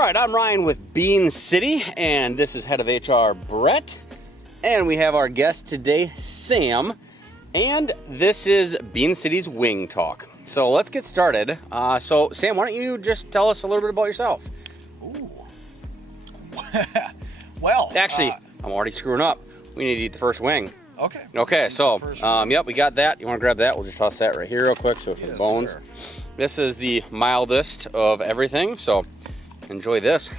right, I'm Ryan with Bean City, and this is Head of HR Brett. And we have our guest today, Sam. And this is Bean City's Wing Talk. So let's get started. So Sam, why don't you just tell us a little bit about yourself? Ooh. Well, actually, I'm already screwing up. We need to eat the first wing. Okay. Okay, so, yep, we got that. You want to grab that? We'll just toss that right here real quick so it's the bones. Sir. This is the mildest of everything, so enjoy this.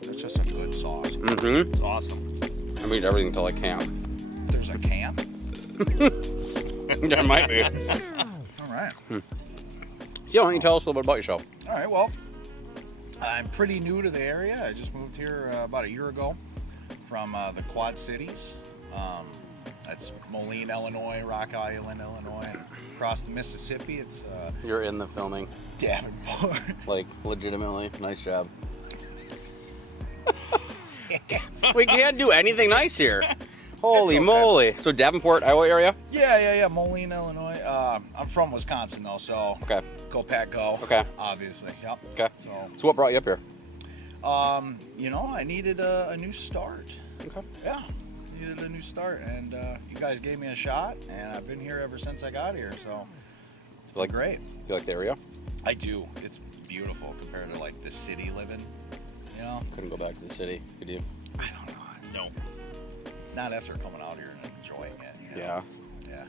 That's just a good sauce. Mm-hmm. It's awesome. I eat everything until I can't. There's a can? There might be. All right. Yeah, why don't you tell us a little bit about yourself? All right, well, I'm pretty new to the area. I just moved here about a year ago from the Quad Cities. That's Moline, Illinois, Rock Island, Illinois, and across the Mississippi. It's You're in the filming. Davenport. Like, legitimately. Nice job. We can't do anything nice here. Holy okay. moly. So Davenport, Iowa area? Yeah. Moline, Illinois. I'm from Wisconsin, though, so Okay. Go Pack Go. Okay. Obviously, yep. Okay. So what brought you up here? I needed a new start. Okay. Yeah, needed a new start, and you guys gave me a shot, and I've been here ever since I got here, so it's been great. You like the area? I do. It's beautiful compared to like the city living, you know? Couldn't go back to the city, could you? I don't know. No. Not after coming out here and enjoying it. You know? Yeah.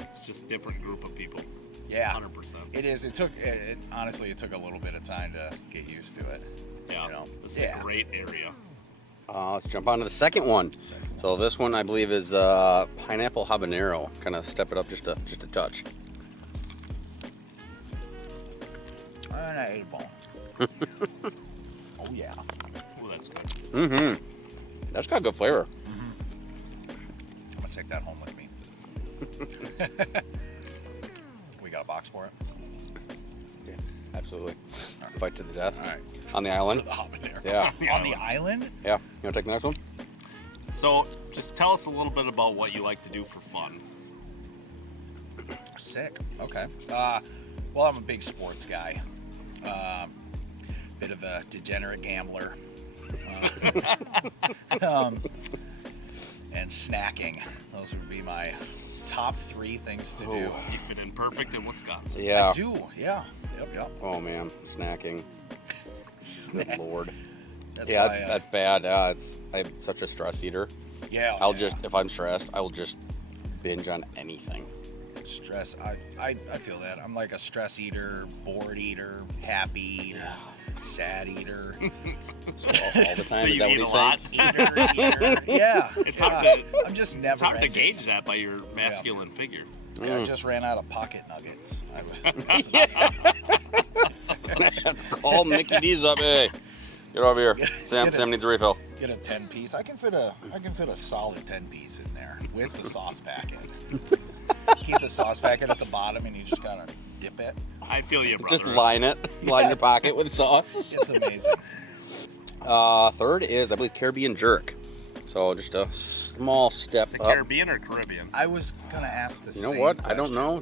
It's just a different group of people. Yeah. 100%. It is. Honestly, it took a little bit of time to get used to it. Yeah. You know? This is a great area. Let's jump on to the second one. So this one I believe is pineapple habanero. Kind of step it up just a touch. And I ate a bone. Oh yeah. Oh, that's good. Mm-hmm. That's got good flavor. I'm gonna take that home with me. We got a box for it? Yeah, absolutely. Fight to the death. All right. On the island? For the habanero. Yeah. On the island? Yeah. You want to take the next one? So, just tell us a little bit about what you like to do for fun. Sick. Okay. Well, I'm a big sports guy. Bit of a degenerate gambler. And snacking. Those would be my top 3 things to do. You fit in perfect in Wisconsin. Yeah. I do. Yeah. Yep. Oh man, snacking. Good Lord. That's that's bad. I'm such a stress eater. Yeah. If I'm stressed, I will just binge on anything. Stress. I feel that. I'm like a stress eater, bored eater, happy eater, sad eater. So all the time. So is you that eat what a he's lot? Eater. Yeah. It's hard to. I'm just never. It's hard to ending. gauge that by your masculine figure. Yeah, I just ran out of pocket nuggets. That's called Mickey D's up. Hey, get over here. Sam needs a refill. Get a 10-piece. I can fit a solid 10-piece in there with the sauce packet. Keep the sauce packet at the bottom, and you just gotta dip it. I feel you, brother. Just line your pocket with sauce. It's amazing. Third is, I believe, Caribbean jerk. So just a small step The up. Caribbean or Caribbean? I was gonna ask the You same know what? question. I don't know.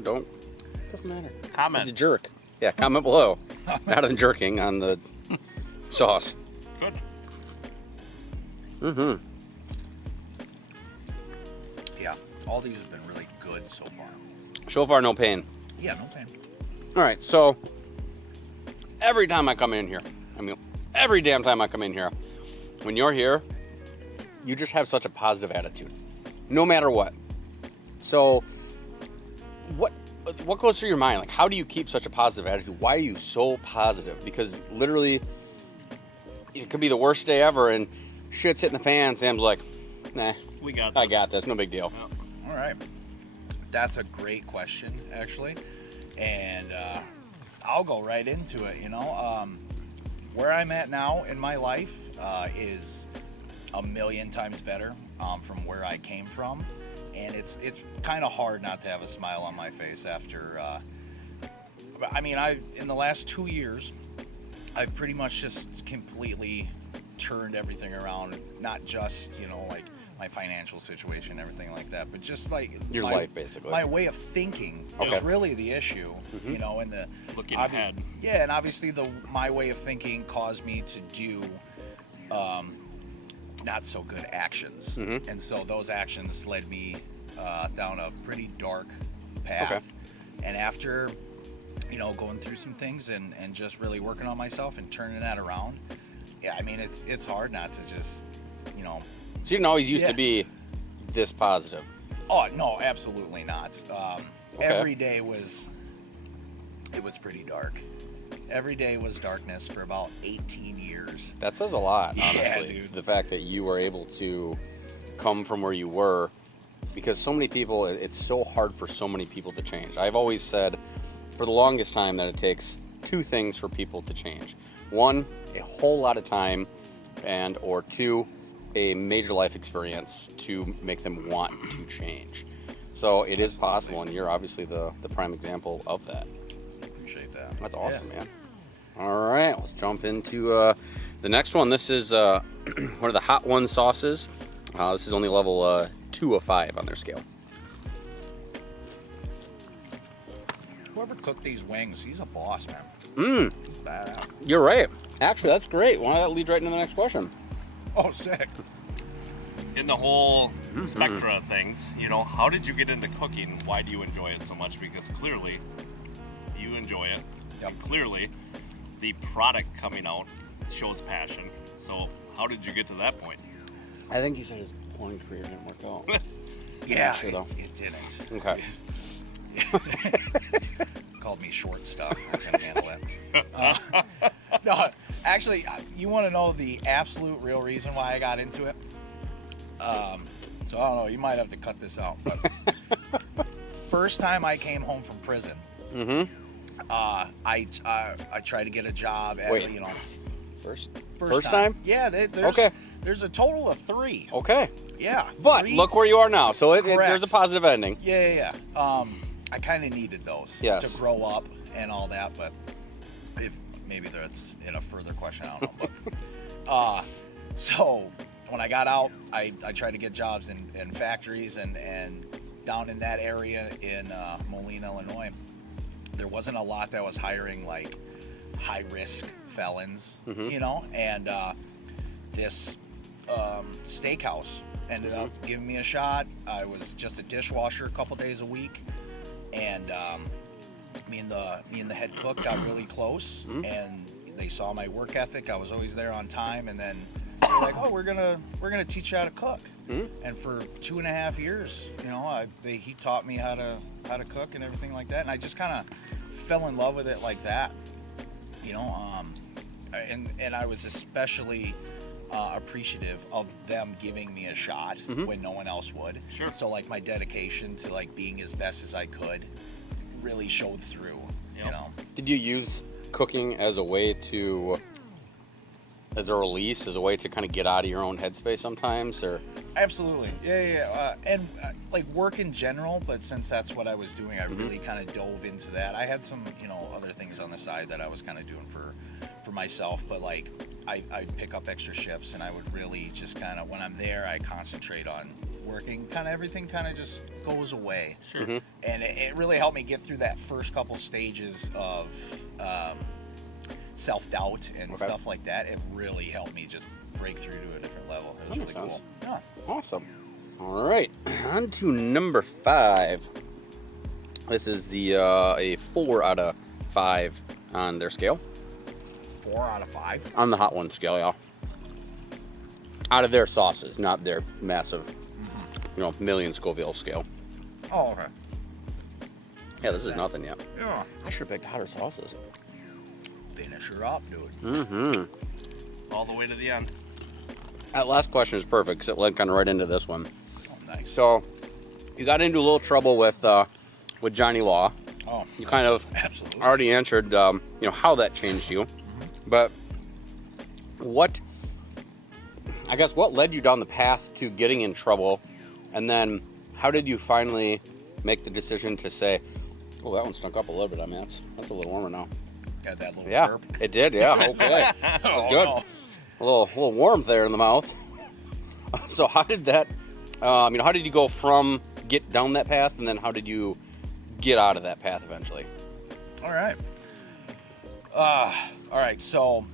Doesn't matter. Comment. It's a jerk. Yeah, comment below. Not on jerking, on the sauce. Good. Mm-hmm. Yeah, all these have been really good so far. So far, no pain. Yeah, no pain. All right, so every time I come in here, every damn time I come in here, when you're here, you just have such a positive attitude, no matter what. So what goes through your mind? Like, how do you keep such a positive attitude? Why are you so positive? Because literally, it could be the worst day ever, and shit's hitting the fan. Sam's like, nah, We got this. I got this, no big deal. Yep. All right, that's a great question, actually, and I'll go right into it. Where I'm at now in my life is a million times better from where I came from, and it's kind of hard not to have a smile on my face after. In the last 2 years, I've pretty much just completely turned everything around. Not just like my financial situation, everything like that, but just like Your life, basically. my way of thinking Okay. is really the issue, you know, and the Looking ahead. Yeah, and obviously my way of thinking caused me to do not so good actions, and so those actions led me down a pretty dark path. Okay. And after, you know, going through some things and just really working on myself and turning that around, yeah, I mean, it's hard not to just, you know. So you didn't always used Yeah. to be this positive. Oh no, absolutely not. Okay. Every day it was pretty dark. Every day was darkness for about 18 years. That says a lot, honestly. Yeah, dude. The fact that you were able to come from where you were, because so many people, it's so hard for so many people to change. I've always said for the longest time that it takes two things for people to change. One, a whole lot of time, or two, a major life experience to make them want to change. So it is possible, and you're obviously the prime example of that. Appreciate that. That's awesome, man. All right, let's jump into the next one. This is one of the Hot One sauces. This is only level 2 of 5 on their scale. Whoever cooked these wings, he's a boss, man. Badass. You're right. Actually, that's great. Why don't that lead right into the next question? Oh, sick. In the whole spectra of things, you know, how did you get into cooking? Why do you enjoy it so much? Because clearly you enjoy it. Yep. And clearly the product coming out shows passion. So how did you get to that point? I think he said his porn career didn't work out. Yeah, sure, though. it didn't. Okay. Called me short stuff. I couldn't handle it. No, actually, you want to know the absolute real reason why I got into it? So I don't know. You might have to cut this out. But first time I came home from prison, I tried to get a job at, Wait. you know, First first time? Yeah, there's Okay. There's a total of 3. Okay. Yeah, But 3. look where you are now. So there's a Correct. positive ending. Yeah. I kind of needed those Yes. to grow up and all that, but if maybe that's in a further question, I don't know. But so when I got out, I tried to get jobs in factories and down in that area in Moline, Illinois. There wasn't a lot that was hiring like high risk felons, you know, and this steakhouse ended up giving me a shot. I was just a dishwasher a couple days a week, and me and the head cook got really close, and they saw my work ethic. I was always there on time, and then they're like, "Oh, we're gonna teach you how to cook." And for 2.5 years, you know, he taught me how to cook and everything like that, and I just kind of fell in love with it like that, you know. And I was especially appreciative of them giving me a shot when no one else would. Sure. So like my dedication to like being as best as I could really showed through. Yep. You know. Did you use cooking as a way to, as a release, as a way to kind of get out of your own headspace sometimes, or? Absolutely. Yeah. And like work in general, but since that's what I was doing, I really kind of dove into that. I had some, you know, other things on the side that I was kind of doing for myself, but like I'd pick up extra shifts, and I would really just kind of, when I'm there, I concentrate on working. Kind of everything kind of just goes away. Sure. And it really helped me get through that first couple stages of self-doubt and stuff like that. It really helped me just break through to a different level. It was That really makes cool. sense. Yeah. Awesome. All right, on to number 5. This is the a 4 out of 5 on their scale. 4 out of 5. On the Hot One scale, yeah. Out of their sauces, not their massive, you know, million Scoville scale. Oh, okay. Yeah, this is nothing yet. Yeah. I should have picked hotter sauces. Finish her up, dude. Mm-hmm. All the way to the end. That last question is perfect because it led kind of right into this one. Oh, nice. So, you got into a little trouble with Johnny Law. Oh, You kind of absolutely. already answered, you know, how that changed you. But what led you down the path to getting in trouble? And then how did you finally make the decision to say, oh, that one stunk up a little bit. I mean, that's a little warmer now. Got that little Yeah, burp. it did. Yeah, okay. That was good. No. A little warmth there in the mouth. So how did that How did you go from get down that path, and then how did you get out of that path eventually? All right. All right. So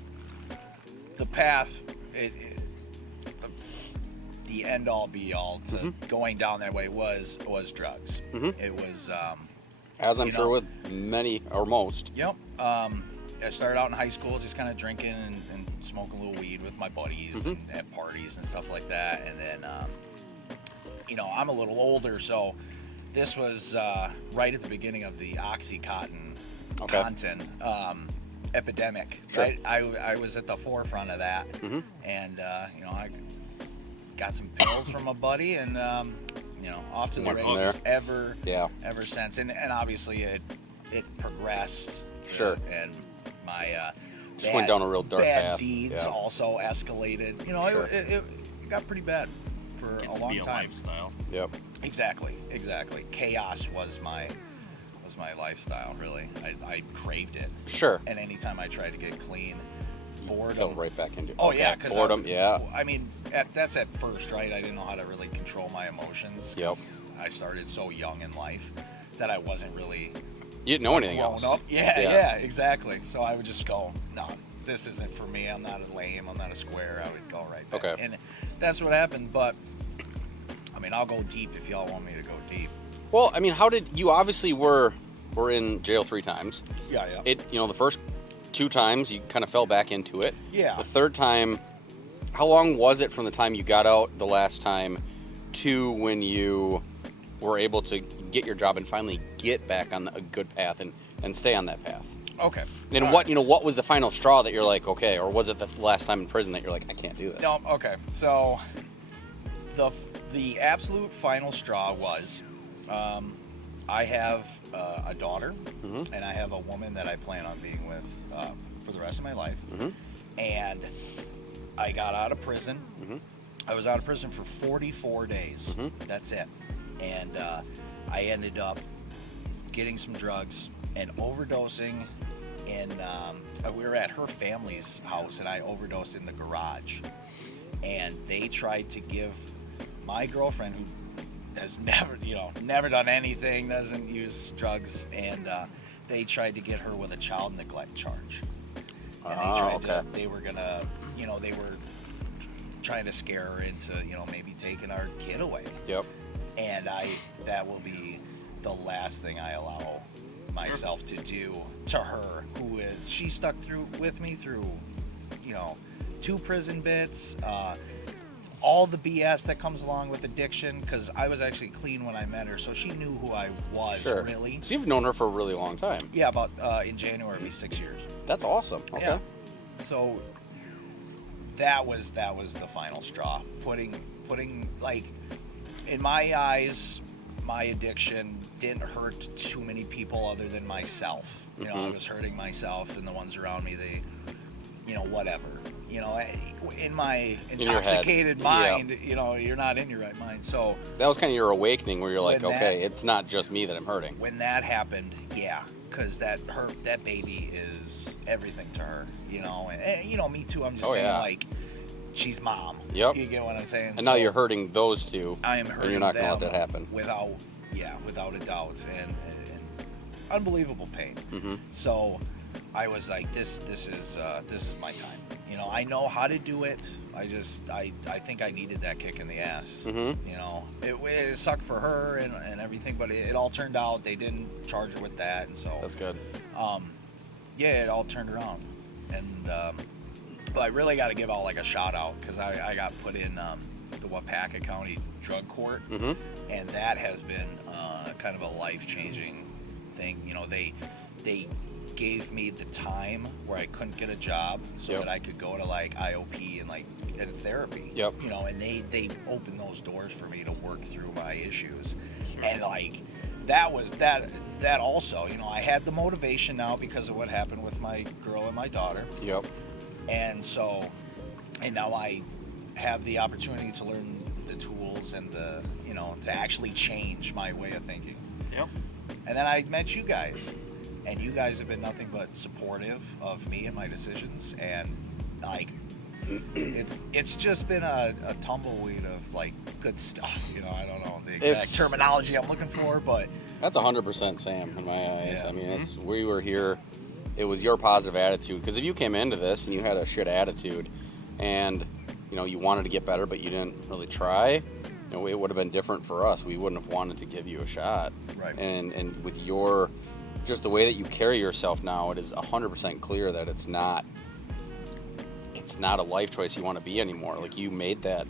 the path, the end all be all to going down that way was drugs. It was, as I'm sure with many or most. Yep. I started out in high school just kind of drinking and smoking a little weed with my buddies and at parties and stuff like that. And then, I'm a little older, so this was right at the beginning of the Oxycontin content epidemic. Sure. Right? I was at the forefront of that, and I got some pills from a buddy, and off to the races ever since. And obviously it progressed. Sure. And my just went down a real dark bad path. deeds also escalated. It got pretty bad for a long time. Lifestyle. Yep. Exactly. Chaos was my lifestyle, really. I craved it. Sure. And anytime I tried to get clean, boredom. Fell right back into it. Oh, yeah. Cause boredom, that's at first, right? I didn't know how to really control my emotions. Yep. I started so young in life that I wasn't really... You didn't know anything grown else. up. Yeah, exactly. So I would just go, no, this isn't for me. I'm not a lame. I'm not a square. I would go right back. Okay. And that's what happened. But, I'll go deep if y'all want me to go deep. Well, how did you obviously were in jail 3 times. Yeah. The first 2 times you kind of fell back into it. Yeah. The third time, how long was it from the time you got out the last time to when you were able to get your job and finally get back on a good path and stay on that path? Okay. And what was the final straw that you're like, okay, or was it the last time in prison that you're like, I can't do this? No, okay. So the absolute final straw was I have a daughter and I have a woman that I plan on being with for the rest of my life. And I got out of prison. I was out of prison for 44 days. That's it. And I ended up getting some drugs and overdosing we were at her family's house, and I overdosed in the garage. And they tried to give my girlfriend, who has never done anything, doesn't use drugs, and they tried to get her with a child neglect charge. And they were trying to scare her into, maybe taking our kid away. Yep. And that will be the last thing I allow myself to do to her, she stuck with me through 2 prison bits, all the BS that comes along with addiction, because I was actually clean when I met her, so she knew who I was. Sure. Really. So you've known her for a really long time. Yeah, about in January it'll be 6 years. That's awesome. Okay. Yeah. So that was the final straw. Putting like, in my eyes, my addiction didn't hurt too many people other than myself. I was hurting myself and the ones around me. They, whatever. In my intoxicated mind, you're not in your right mind. So that was kind of your awakening, where you're like, okay, it's not just me that I'm hurting. When that happened, yeah, because that baby is everything to her. And me too. I'm just saying, like, she's mom. Yep. You get what I'm saying? And now you're hurting those 2. I am hurting and you're not them going to let that happen. Without a doubt, and unbelievable pain. So I was like, this is my time. I know how to do it. I think I needed that kick in the ass. It sucked for her and everything, but it all turned out. They didn't charge her with that, and so that's good. It all turned around, and but I really got to give out like a shout out, because I got put in the Wapaka County Drug Court, and that has been kind of a life-changing thing. They gave me the time where I couldn't get a job, so that I could go to like IOP and therapy. Yep. And they opened those doors for me to work through my issues, and like that was that also. I had the motivation now because of what happened with my girl and my daughter. Yep. And now I have the opportunity to learn the tools and to actually change my way of thinking. Yep. And then I met you guys, and you guys have been nothing but supportive of me and my decisions, and like, it's just been a tumbleweed of like good stuff. You know, I don't know the exact terminology I'm looking for, but that's 100% Sam in my eyes. Yeah. I mean, we were here. It was your positive attitude, because if you came into this and you had a shit attitude, and you know you wanted to get better but you didn't really try, you know, it would have been different for us. We wouldn't have wanted to give you a shot. Right. And with your just the way that you carry yourself now, it is 100% clear that it's not a life choice you want to be anymore. Like, you made that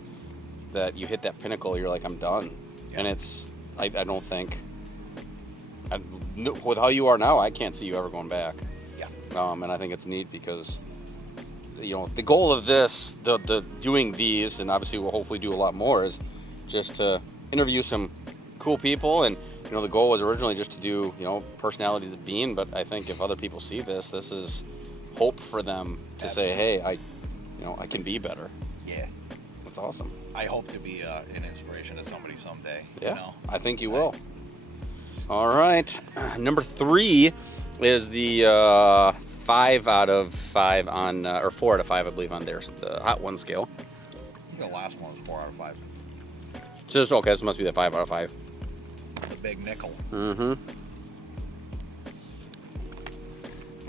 you hit that pinnacle. You're like, I'm done. Yeah. And it's I don't think with how you are now, I can't see you ever going back. Yeah. And I think it's neat because, you know, the goal of this, the doing these, and obviously we'll hopefully do a lot more, is just to interview some cool people. And you know, the goal was originally just to do, you know, personalities of being, but I think if other people see this is hope for them to Absolutely. say, hey, I can be better. Yeah. That's awesome. I hope to be an inspiration to somebody someday. Yeah, You know? I think you will. All right, number 3 is the 5 out of 5 on, or 4 out of 5, I believe, on the Hot One scale. The last one was 4 out of 5. So it's okay. This must be the 5 out of 5. The big nickel. Mm-hmm.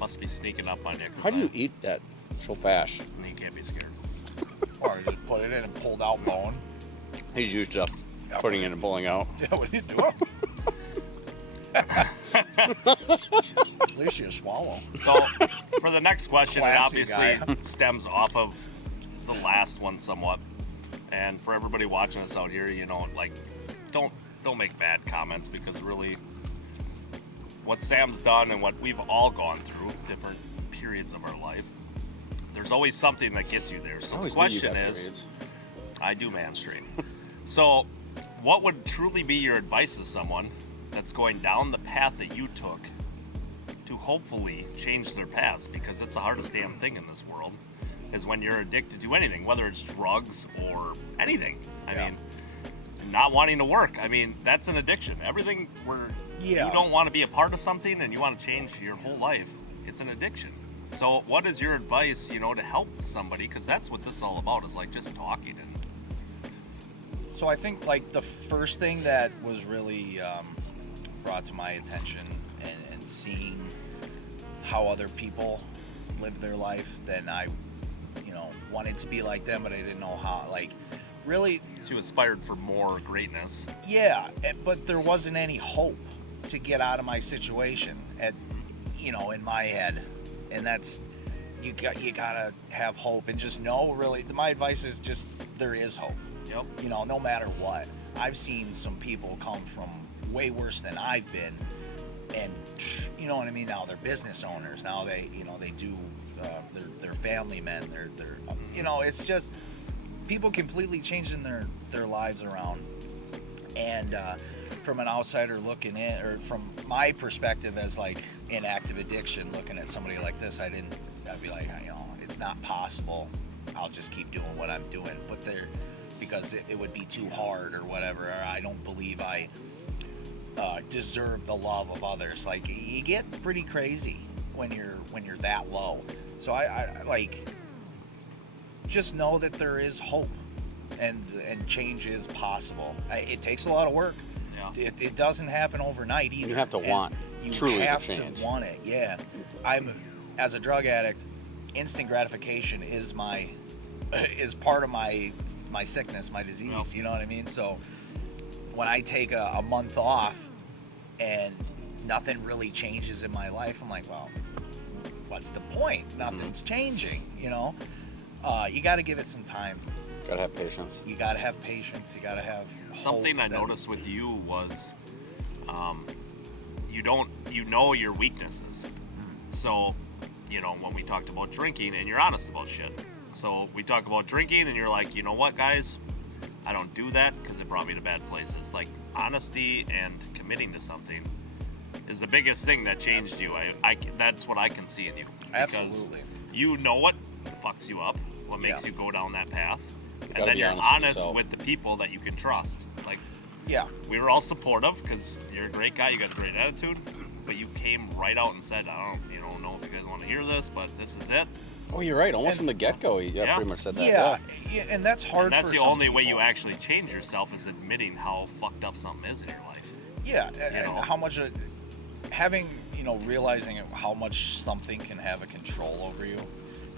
Must be sneaking up on you. How do you eat that so fast? You can't be scared. Or you just put it in and pulled out bone. He's used to putting in and pulling out. Yeah, what are you doing? At least you swallow. So, for the next question, it Classy obviously guy. stems off of the last one somewhat. And for everybody watching us out here, you know, like, don't make bad comments, because really, what Sam's done and what we've all gone through, different periods of our life, there's always something that gets you there. So the question is, I do manstrate. So, what would truly be your advice to someone that's going down the path that you took to hopefully change their paths? Because it's the hardest damn thing in this world, is when you're addicted to anything, whether it's drugs or anything. I mean, not wanting to work. I mean, that's an addiction. Everything where you don't want to be a part of something and you want to change your whole life, it's an addiction. So what is your advice, you know, to help somebody? Because that's what this is all about, is like just talking. And So I think like the first thing that was really brought to my attention and seeing how other people live their life, then I, you know, wanted to be like them, but I didn't know how. Like, really, so you aspired for more greatness. yeah, but there wasn't any hope to get out of my situation in my head. And that's, you gotta have hope and just know, really, my advice is just, there is hope. Yep. You know, no matter what. I've seen some people come from way worse than I've been, and you know what I mean. Now they're business owners. Now they do. They're family men. They're you know, it's just people completely changing their lives around. And from an outsider looking in, or from my perspective as like in active addiction, looking at somebody like this, I'd be like, you know, it's not possible. I'll just keep doing what I'm doing. But because it would be too hard or whatever, or I don't believe I deserve the love of others. Like, you get pretty crazy when you're that low. So I like, just know that there is hope and change is possible. It takes a lot of work. Yeah. It doesn't happen overnight either. You have to want truly have to change. to want it. Yeah. As a drug addict, instant gratification is part of my sickness, my disease. Yep. You know what I mean? So when I take a month off and nothing really changes in my life, I'm like, well, what's the point? Nothing's changing, you know? You got to give it some time. Gotta have patience. You got to have patience. You got to have Something I noticed with you was, you know your weaknesses. So, you know, when we talked about drinking, and you're honest about shit. So we talk about drinking, and you're like, you know what, guys? I don't do that because it brought me to bad places. Like, honesty and committing to something is the biggest thing that changed you. That's what I can see in you. Absolutely. You know what fucks you up, what makes you go down that path, and then be you're honest honest with the people that you can trust. Like, Yeah. we were all supportive because you're a great guy, you got a great attitude, but you came right out and said, I don't know if you guys want to hear this, but this is it. Oh, you're right. Almost And- from the get-go, you Yeah. pretty much said that. Yeah, and that's hard And that's for the some only way you people. actually change yourself is admitting how fucked up something is in your life. Yeah, and know. how much having, realizing how much something can have a control over you.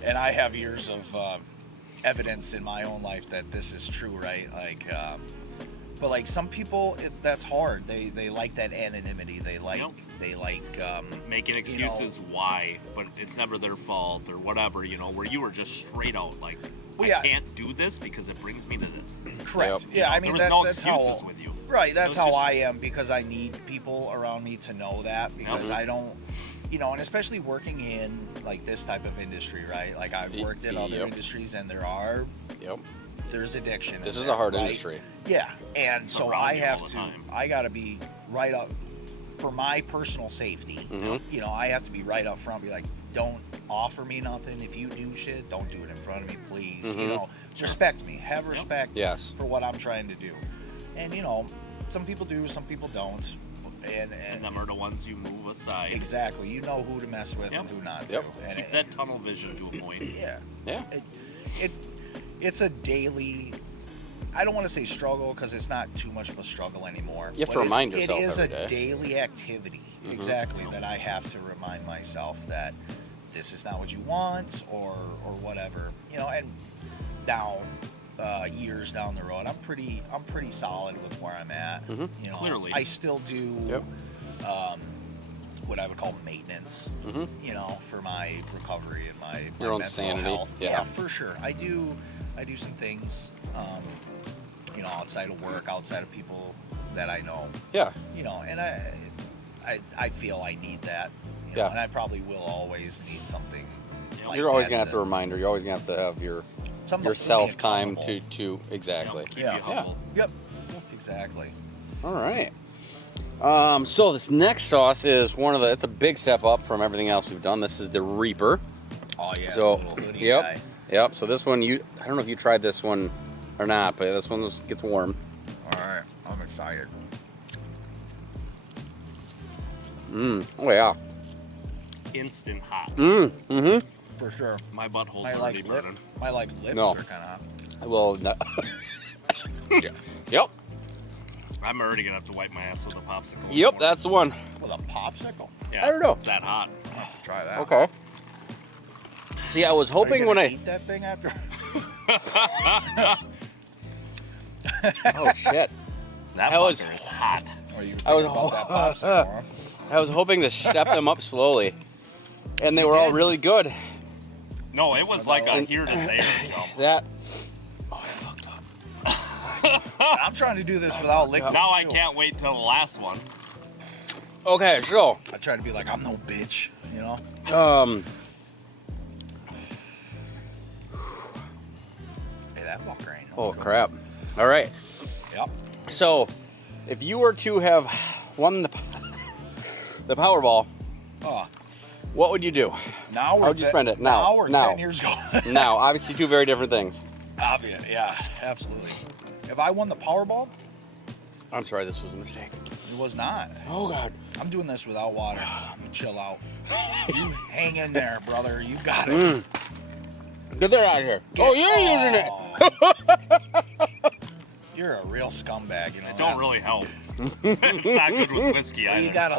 And I have years of evidence in my own life that this is true, right? Like, but like some people, that's hard. They like that anonymity. They like Making excuses why, but it's never their fault or whatever, where you were just straight out like, Well, I yeah. can't do this because it brings me to this. correct. Yep. Yeah, I mean there was no that's excuses how. with you. Right, that's It was how just- I am, because I need people around me to know that, because Yep. I don't, and especially working in like this type of industry, right? Like I've worked in other Yep. industries, and Yep. there's addiction. This in is there, a hard right? industry. Yeah, and It's so around I you all have the to, time. I got to be right up for my personal safety. Mhm. I have to be right up front, be like, don't offer me nothing. If you do shit, don't do it in front of me, please. Mhm. Respect me, have respect Yes. for what I'm trying to do. And some people do, some people don't. And And them are the ones you move aside. exactly, you know who to mess with Yep. and who not to. Yep. And Keep that tunnel vision to a point. yeah, Yeah. it's a daily. I don't want to say struggle, because it's not too much of a struggle anymore. You have to but remind yourself It is every a day. daily activity, Mhm. exactly, that I have to remind myself that this is not what you want, or whatever. And now, years down the road, I'm pretty solid with where I'm at. Mhm. Clearly. I still do Yep. what I would call maintenance. Mhm. For my recovery and my Your own mental sanity, health. yeah. For sure. I do some things, outside of work, outside of people that I know, Yeah. and I feel I need that, Yeah. and I probably will always need something. Yep. like You're always that gonna have to to- remind her. You're always gonna have to have your something to hold me yourself time accountable. to exactly. Keep Yeah. you humble. Yep. Exactly. All right. So this next sauce is it's a big step up from everything else we've done. This is the Reaper. Oh yeah. So, the little hoodie yep. guy. Yep. So this one, I don't know if you tried this one or not, but this one gets warm. All right. I'm excited. Oh yeah. Instant hot. Mm-hmm. For sure. My butthole's My already lips burning. No. are kind of. Well, no. Yep. I'm already gonna have to wipe my ass with a popsicle. Yep. That's the one. With a popsicle. Yeah, I don't know. It's that hot. I'll have to try that. Okay. See, I was Are you hoping gonna when I. eat that thing after. Oh shit. That I was- fucker is hot. Or you I was- thinking about that popsicle, huh? I was hoping to step them up slowly, and they were all did. really good. No, it was like a And- here to there jump. That. I'm trying to do this without liquid. Now I too. can't wait till the last one. Okay, so I try to be like, I'm no bitch, Hey, that walker ain't no Oh joke. crap! All right. Yep. So, if you were to have won the Powerball, Oh, what would you do? now we're How'd you spend it? Now. or Now. 10 years ago. Now, obviously, two very different things. Obvious, yeah, absolutely. If I won the Powerball, I'm sorry, this was a mistake. it was not. Oh God. I'm doing this without water. You chill out. You hang in there, brother. You got it. Mm. Get that out of here. Oh, you're using it. it. You're a real scumbag, It don't really help. It's not good with whiskey either. You gotta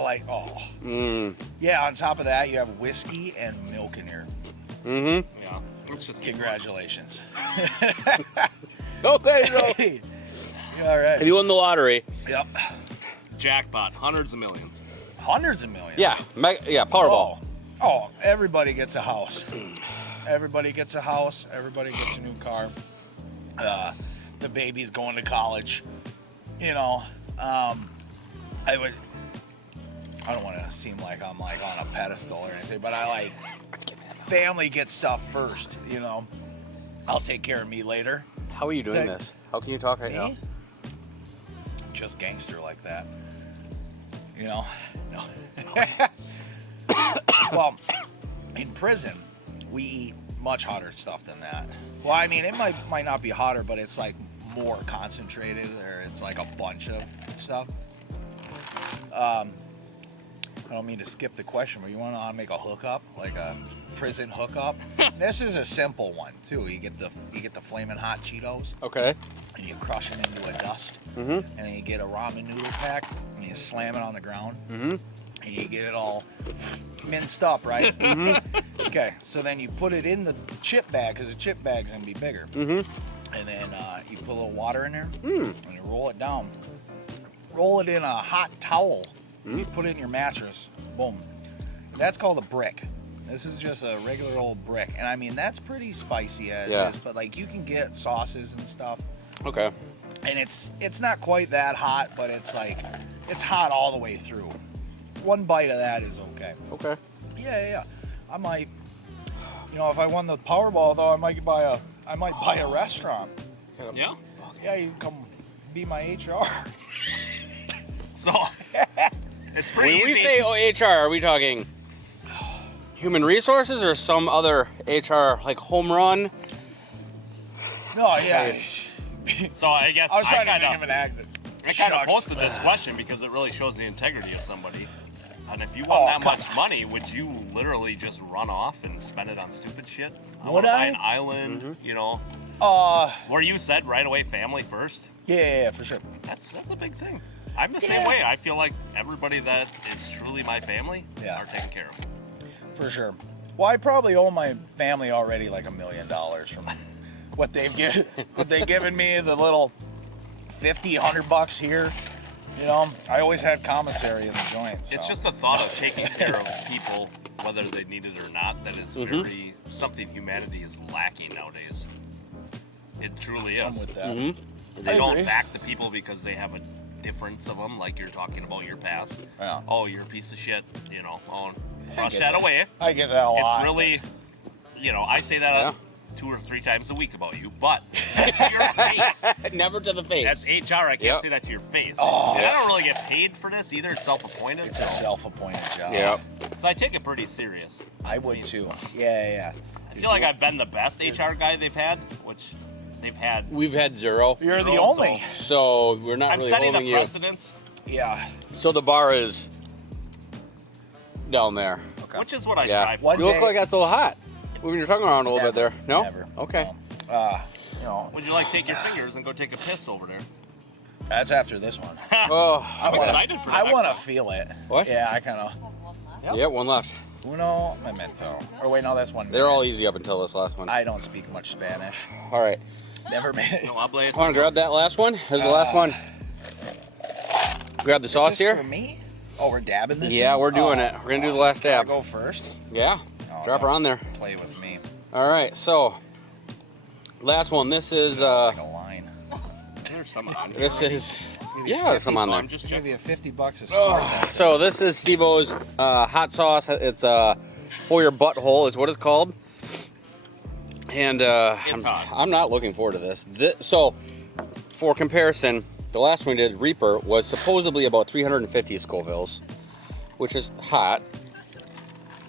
Mm. yeah. On top of that, you have whiskey and milk in here. Mm-hmm. Yeah. Let's just Congratulations. Okay, so Hey. You all right? if you won the lottery, Yep. Jackpot, hundreds of millions. Hundreds of millions. yeah, Powerball. Oh, everybody gets a house. Everybody gets a house. Everybody gets a new car. The baby's going to college. I don't want to seem like I'm like on a pedestal or anything, but family gets stuff first. I'll take care of me later. How are you doing That- this? How can you talk right now? Me? Just gangster like that. No. Well, in prison, we eat much hotter stuff than that. Well, I mean, it might not be hotter, but it's like more concentrated, or it's like a bunch of stuff. I don't mean to skip the question, but you want to make a hookup, like a prison hookup? This is a simple one too. You get the flaming hot Cheetos, Okay. and you crush them into a dust, Mm-hmm. and then you get a ramen noodle pack, and you slam it on the ground, Mm-hmm. and you get it all minced up, right? Mm-hmm. Okay, so then you put it in the chip bag, because the chip bag's gonna be bigger, Mm-hmm. and then you put a little water in there, Mm. and you roll it down. Roll it in a hot towel. You put it in your mattress. Boom. That's called a brick. This is just a regular old brick, and I mean that's pretty spicy as Yeah. is. But like you can get sauces and stuff, Okay. and it's not quite that hot, but it's like it's hot all the way through. One bite of that is okay. Okay. Yeah. I might, if I won the Powerball though, I might buy a restaurant. Yeah. Yeah, you can come be my HR. So it's pretty When we easy. say HR, are we talking human resources or some other HR like home run? No, yeah. So I guess I was trying to kinda- think of an act. I kind of Shucks. posted this question because it really shows the integrity of somebody. And if you won that come much money, would you literally just run off and spend it on stupid shit? Would wanna buy I? an island, where you said right away family first. Yeah, for sure. That's a big thing. I'm the same way. I feel like everybody that is truly my family Yeah. are taken care of. For sure. Well, I probably owe my family already like $1 million from what they've given me, the little $50, $100 here. I always had commissary in the joint. So. It's just the thought of taking care of people, whether they need it or not, that is very something humanity is lacking nowadays. It truly I'm is. with that. Mm-hmm. They I don't agree. back the people because they have a difference of them, like you're talking about your past. Yeah. Oh, you're a piece of shit. Oh, I brush get that that. away. I get that a lot. It's really, I say that Yeah. 2 or 3 times a week about you, but to your face. Never to the face. That's HR. I can't Yep. say that to your face. Oh. And I don't really get paid for this either. It's self-appointed. It's a self-appointed job. Yep. So I take it pretty serious. I would too. Yeah. I feel like I've been the best HR guy they've had, which they've had. We've had 0. You're the Zero, only. So we're not I'm really setting holding the you. precedence, Yeah. So the bar is down there. Okay. which is what I Yeah. strive for. One You look day- like that's a little hot. Moving your tongue around a little bit there. No? Never. Okay. No. Would you like to take your fingers and go take a piss over there? That's after this one. Oh, I'm excited for the I next want to one. feel it. What? Yeah, I kind of. yeah, one left. Uno memento. Or wait, no, that's one. They're all minute. easy up until this last one. I don't speak much Spanish. All right. Never made it. No habla Want to grab that last one? Here's the last one. Grab the Is sauce this here. for me? Oh, we're dabbing this. Yeah, in? we're doing Oh, it. We're gonna do the last can I dab. go first. Yeah. Oh, Drop her don't on there. Play with me. All right. So, last one. This is Like a line. There's some on. this is Give you yeah, there's 50 some on No, there. I'm just Give checking. you $50 a Oh, start. so this is Steve-O's hot sauce. It's for your butthole is what it's called. And It's hot. I'm not looking forward to this. So, for comparison, the last one we did, Reaper, was supposedly about 350 Scovilles, which is hot.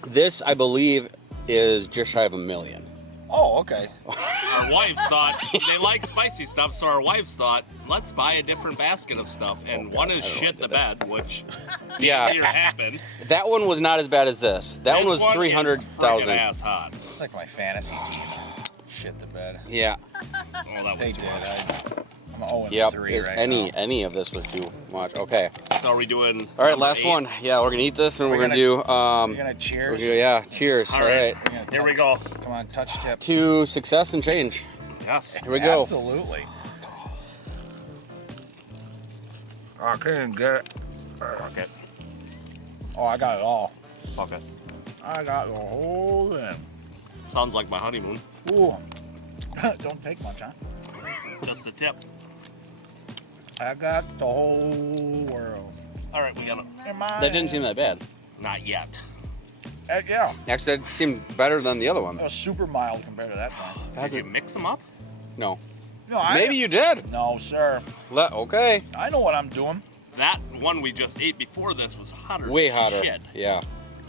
This, I believe, is just shy of 1 million. Oh, okay. Our wives thought they like spicy stuff, so our wives thought, let's buy a different basket of stuff. And one is I don't know shit what the I bed, which Yeah, here happened. that one was not as bad as this. That This one was is 300,000. friggin' ass hot. It's like my fantasy team. Shit the bed. Yeah. Oh, that They was too did. much. I'm 0 Yep. 3 Is right any now. any of this was too much. Okay. So are we doing? All right, number last 8? one. Yeah, we're gonna eat this and We're we're gonna do We're gonna we're cheers. gonna- yeah, cheers. All All right. right. We're gonna Here we go. Come on, touch tips. To success and change. Yes. Here we go. Absolutely. I couldn't get it. Okay. Oh, I got it all. Okay. I got the whole thing. Sounds like my honeymoon. Ooh. Don't take much, huh? Just the tip. I got the whole world. All right, we got it. in my That didn't seem that bad. Not yet. Yeah. Actually, that seemed better than the other one. It was super mild compared to that time. Did you mix them up? No. No, Maybe you did. No, sir. Okay. I know what I'm doing. That one we just ate before this was hotter. Way than hotter. Shit. Yeah.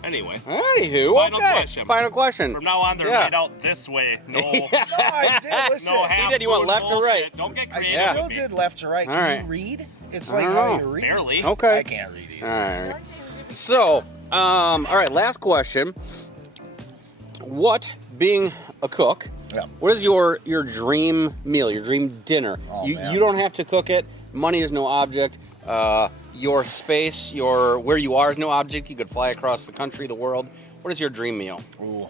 Anyway, Anywho, Final okay. question. Final question. from now on they're Yeah. laid out this way. No, No, I did. Listen. no half. did. You went moon left to bullshit. right. Don't get I creative. Yeah. still with me. did left to right. All Can right. you read? It's I like don't how know. you read. Barely. Okay. I can't read either. All right. So, All right, last question. What, being a cook, Yeah. what is your dream meal, your dream dinner? Oh, you man. you don't have to cook it. Money is no object. Your space, where you are is no object. You could fly across the country, the world. What is your dream meal? Ooh.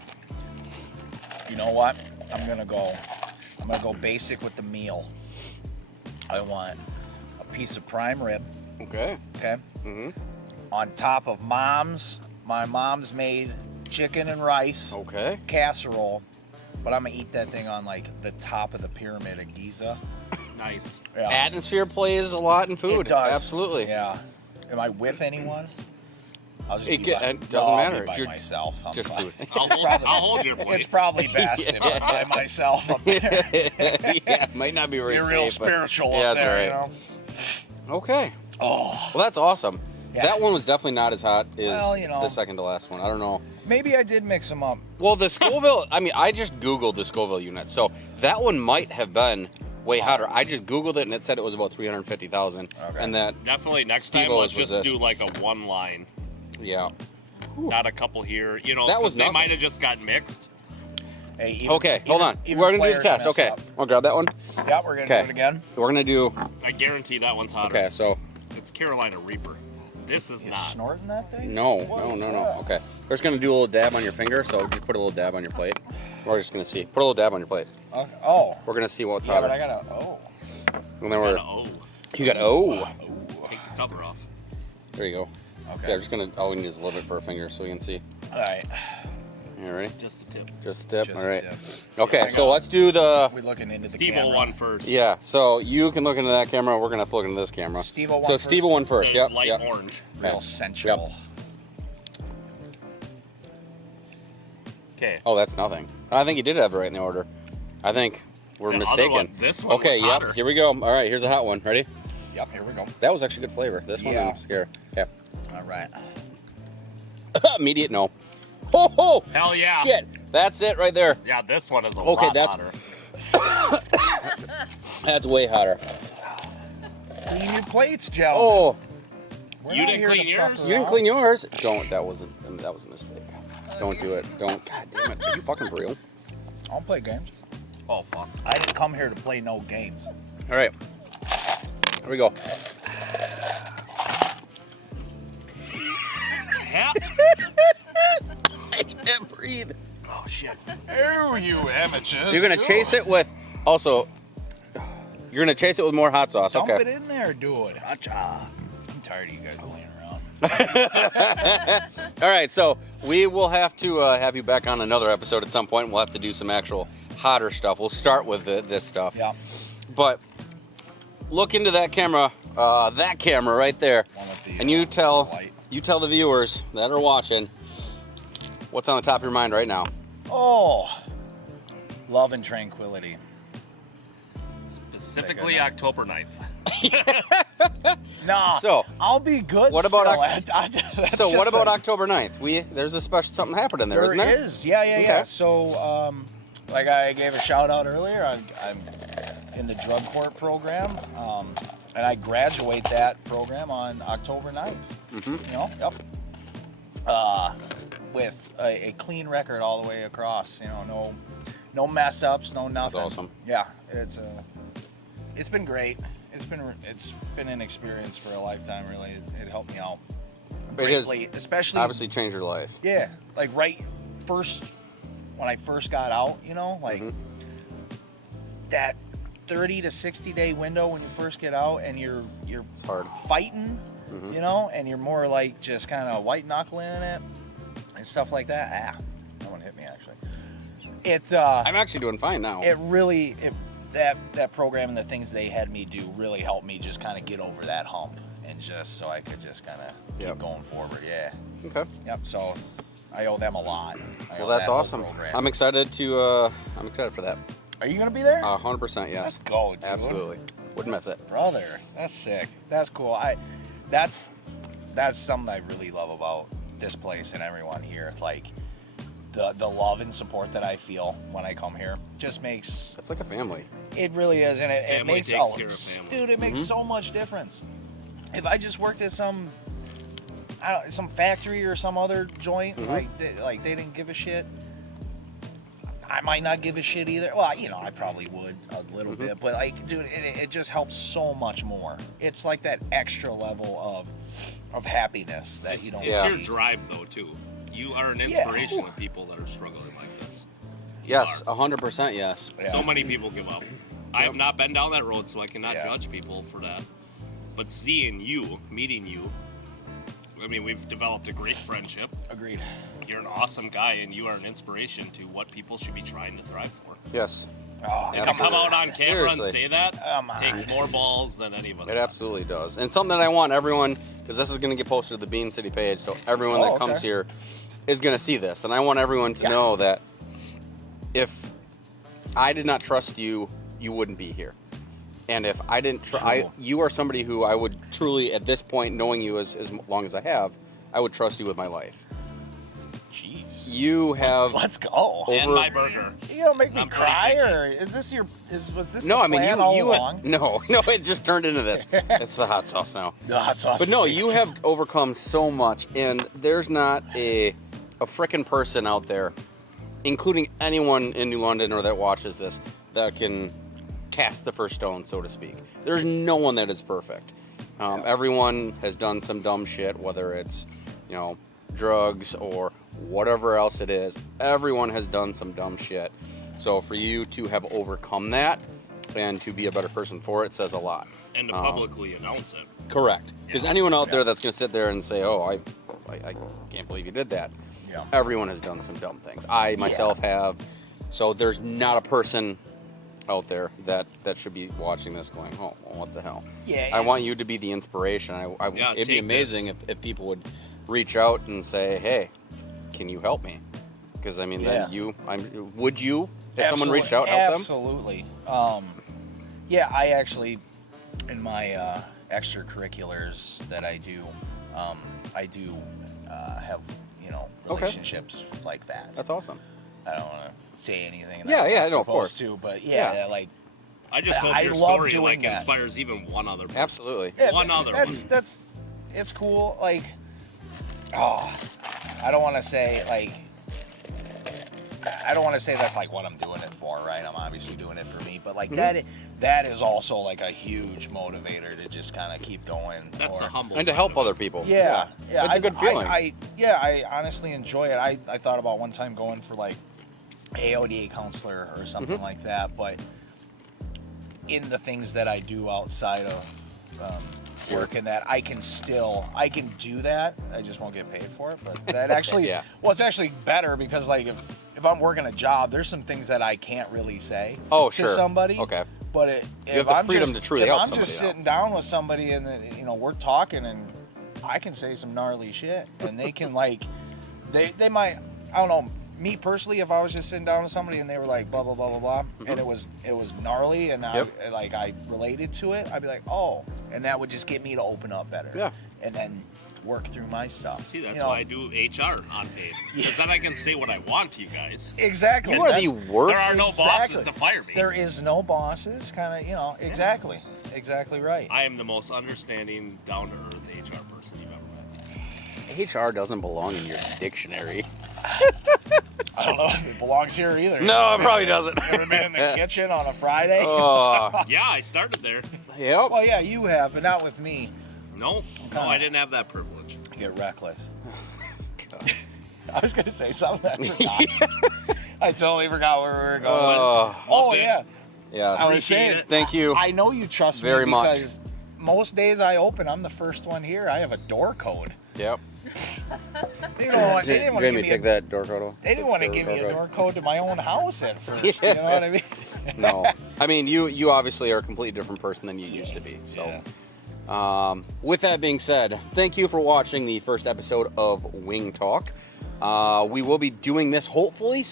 You know what? I'm gonna go basic with the meal. I want a piece of prime rib. Okay. Okay. Mm-hmm. On top of my mom's made chicken and rice Okay. casserole, but I'm gonna eat that thing on like the top of the pyramid of Giza. Nice. Yeah. Atmosphere plays a lot in food. It does. Absolutely. Yeah. Am I with anyone? I'll just It be ge- by, it doesn't I'll matter. Be by You're myself. I'm just fine. food. I'll hold your plate. It's probably best if I'm by myself up there. Yeah, might not be very You're real safe, but- spiritual Yeah, up that's there, right. you know. Okay. Oh, Well, that's awesome. Yeah. That one was definitely not as hot as Well, you know. the second to last one. I don't know. maybe I did mix them up. Well, the Scoville, I mean, I just Googled the Scoville unit. So that one might have been way hotter. I just Googled it and it said it was about 350,000. Okay. And that, Definitely next Steve-O's time, let's was just this. do like a one line, yeah. not a couple here. You know, That was 'cause they nothing. might have just got mixed. Hey, even, Okay, hold even- on. even We're going to do the players test. mess Okay. up. I'll grab that one. Yeah, we're gonna Okay. do it again. We're going to do, I guarantee that one's hotter. okay, so It's Carolina Reaper. This is You not. snorting that thing? no. What? Okay. We're just going to do a little dab on your finger. So just put a little dab on your plate. We're just going to see. Put a little dab on your plate. Oh. We're going to see what's Yeah, but hotter. I gotta. Oh. And then we're, Oh, you got, oh. take the cover off. There you go. Okay. Yeah, we're just going to, all we need is a little bit for a finger so we can see. All right. All right. Just the tip. Just a tip. Just All right. a tip. Okay, Yeah, I so got- let's do the. We're looking into the Steve-O camera. won first. Yeah, so you can look into that camera. We're gonna have to look into this camera. Steve-O won So first. Steve won first. The Yep. light Yep. orange. Real Okay. sensual. Okay. Oh, that's nothing. I think you did have it right in the order. I think we're The other mistaken. one- this one Okay. was Yep. hotter. Here we go. All right. Here's a hot one. Ready? Yep. Here we go. That was actually good flavor. This one Yeah. I'm scared. Yeah. All right. Immediate no. Ho ho. Hell yeah. Shit. That's it right there. Yeah, this one is a Okay, lot that's- hotter. That's way hotter. Clean your plates, gentlemen. Oh, We're You not didn't here to clean fuck yours? you didn't around. clean yours. Don't. That was a mistake. Don't do it. Don't. God damn it. Are you fucking for real? I don't play games. Oh, fuck. I didn't come here to play no games. All right. Here we go. Yeah. I can't breathe. Oh, shit. Oh, you amateurs. You're gonna chase it with also. You're gonna chase it with more hot sauce. Dump Okay. it in there, dude. Gotcha. I'm tired of you guys playing around. All right. So we will have to have you back on another episode at some point. We'll have to do some actual hotter stuff. We'll start with this stuff. Yeah. But look into that camera right there, One with the, and you tell light. the viewers that are watching what's on the top of your mind right now. Oh, love and tranquility. Specifically Second. October 9th. Nah. So I'll be good. what about still. That's so what just about a- October 9th? There's a special something happening there, There isn't there? is. Yeah. Okay. So, like I gave a shout out earlier, I'm in the drug court program, and I graduate that program on October 9th. Mm-hmm. You know, yep. With a clean record all the way across. You know, no mess ups, no nothing. awesome. Yeah, it's been great. It's been an experience for a lifetime. Really, it helped me out It is greatly, especially obviously changed your life. yeah, like when I first got out, you know, like Mhm. that 30 to 60 day window when you first get out and you're It's hard. fighting, Mhm. you know, and you're more like just kind of white knuckling it and stuff like that. That one hit me actually. I'm actually doing fine now. That program and the things they had me do really helped me just kind of get over that hump and just so I could just kind of Yep. keep going forward. Yeah. Okay. Yep. So I owe them a lot. I Well, owe that's that whole awesome. program. I'm excited to. I'm excited for that. Are you gonna be there? 100%. Yes. Let's go, dude. Absolutely. Wouldn't miss it. Brother, that's sick. That's cool. That's something I really love about this place and everyone here. Like the love and support that I feel when I come here just makes It's like a family. it really is, and it Family makes takes care of family. dude, it makes Mhm. so much difference. If I just worked at some some factory or some other joint, like they didn't give a shit, I might not give a shit either. Well, I probably would a little bit, but like, dude, it just helps so much more. It's like that extra level of happiness that you don't. It's your drive though too. You are an inspiration to people that are struggling like this. Yes, 100% yes. Yeah. So many people give up. I have not been down that road, so I cannot judge people for that. But seeing you, meeting you, I mean, we've developed a great friendship. Agreed. You're an awesome guy, and you are an inspiration to what people should be trying to thrive for. Yes. Oh, To come out on camera Seriously. and say that takes more balls than any of us. It absolutely does. And something that I want everyone, because this is going to get posted to the Bean City page, so everyone that comes here is going to see this. And I want everyone to know that if I did not trust you, you wouldn't be here. And if I didn't you are somebody who I would truly, at this point, knowing you as long as I have, I would trust you with my life. Jeez. You have... Let's go. And my burger. You gonna make me I'm cry, pretty or was this the No, I mean, plan all along? No, it just turned into this. It's the hot sauce now. The hot sauce. But no, you have overcome so much, and there's not a frickin' person out there, including anyone in New London or that watches this, that can cast the first stone, so to speak. There's no one that is perfect. Everyone has done some dumb shit, whether it's, drugs or whatever else it is. Everyone has done some dumb shit. So for you to have overcome that and to be a better person for it says a lot. And to publicly announce it. Correct. Because anyone out there that's going to sit there and say, oh, I can't believe you did that. Yeah. Everyone has done some dumb things. I myself have. So there's not a person out there that should be watching this going, oh, well, what the hell? Yeah. I want you to be the inspiration. It'd be amazing if people would reach out and say, hey, can you help me? Because, I mean, then would you, if someone reached out, help them? Absolutely. I actually, in my extracurriculars that I do have, relationships like that. That's awesome. I don't want to say anything. Yeah, I'm not no, of course. supposed to, but like. I just hope your love story doing that. inspires even one other person. Absolutely. Yeah, One other one. That's it's cool. Like, I don't want to say that's like what I'm doing it for, right? I'm obviously doing it for me, but like that is also like a huge motivator to just kind of keep going. That's the humble And to side help of it. other people. Yeah. It's a good feeling. I honestly enjoy it. I thought about one time going for like AODA counselor or something like that, but in the things that I do outside of work and that I can do that. I just won't get paid for it, but that actually, well, it's actually better because like if I'm working a job, there's some things that I can't really say to somebody. Okay. But if I'm just sitting down with somebody and we're talking and I can say some gnarly shit and they can like, they might, I don't know, me personally, if I was just sitting down with somebody and they were like blah blah blah blah blah, and it was gnarly and I related to it, I'd be like, oh, and that would just get me to open up better. Yeah. And then work through my stuff. See, that's why I do HR unpaid. Because then I can say what I want to you guys. Exactly. You are the worst. There are no bosses to fire me. There is no bosses, kind of, exactly. Exactly right. I am the most understanding, down-to-earth HR person you've ever met. HR doesn't belong in your dictionary. I don't know if it belongs here either. No, it probably doesn't. Ever been in the kitchen on a Friday? Yeah, I started there. Yep. Well, yeah, you have, but not with me. No, I didn't have that privilege. I get reckless. I was going to say something. I forgot. I totally forgot where we were going. Yeah. Yes. I was saying, thank you. I know you trust me very much. Because most days I open, I'm the first one here. I have a door code. Yep. They didn't want to give me take that door code off. They didn't want to give me a door code to my own house at first. You know what I mean? No. I mean, you obviously are a completely different person than you used to be. So, with that being said, thank you for watching the first episode of Wing Talk. We will be doing this hopefully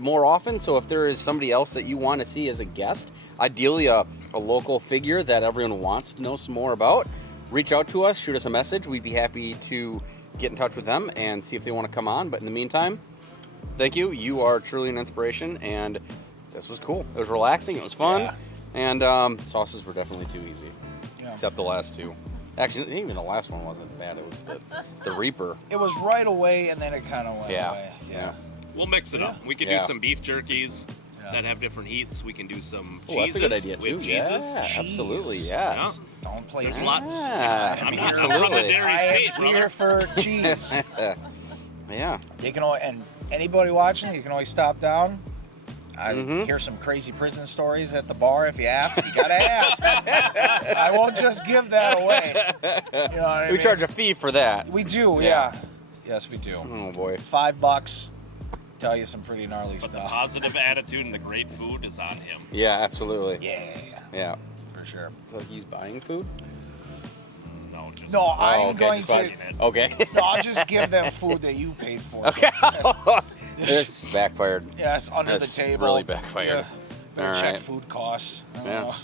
more often. So if there is somebody else that you want to see as a guest, ideally a local figure that everyone wants to know some more about, reach out to us, shoot us a message. We'd be happy to get in touch with them and see if they want to come on. But in the meantime, thank you. You are truly an inspiration, and this was cool. It was relaxing. It was fun. And sauces were definitely too easy, except the last two. Actually, even the last one wasn't bad. It was the Reaper. It was right away, and then it kind of went Yeah. away. Yeah. We'll mix it up. We can Yeah. do some beef jerkies Yeah. that have different heats. We can do some Oh, cheeses that's a good idea with too. cheeses. Yeah, absolutely. Cheese. Yes. Don't play There's games. lots. Yeah, I'm here absolutely. from the dairy I state, am brother. here for cheese. Yeah. You can always, and anybody watching, you can always stop down. I Mhm. hear some crazy prison stories at the bar. If you ask, you gotta ask. I won't just give that away. You know what I We mean? charge a fee for that. We do, Yeah. yeah. Yes, we do. Oh boy. $5. Tell you some pretty gnarly But the stuff. positive attitude and the great food is on him. Yeah, absolutely. Yeah, Yeah. for sure. So he's buying food? No, just No, I'm Oh, okay, going just to. fine. Okay. No, I'll just give them food that you paid for. Okay. This backfired. Yes, under That's the table. really backfired. Better All check right. food costs. I don't Yeah. know. All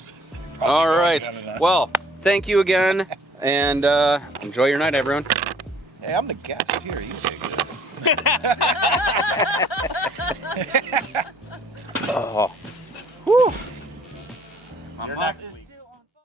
Probably right. done enough. Well, thank you again, and enjoy your night, everyone. Hey, I'm the guest here. You take this. Oh. Whew. Your next week.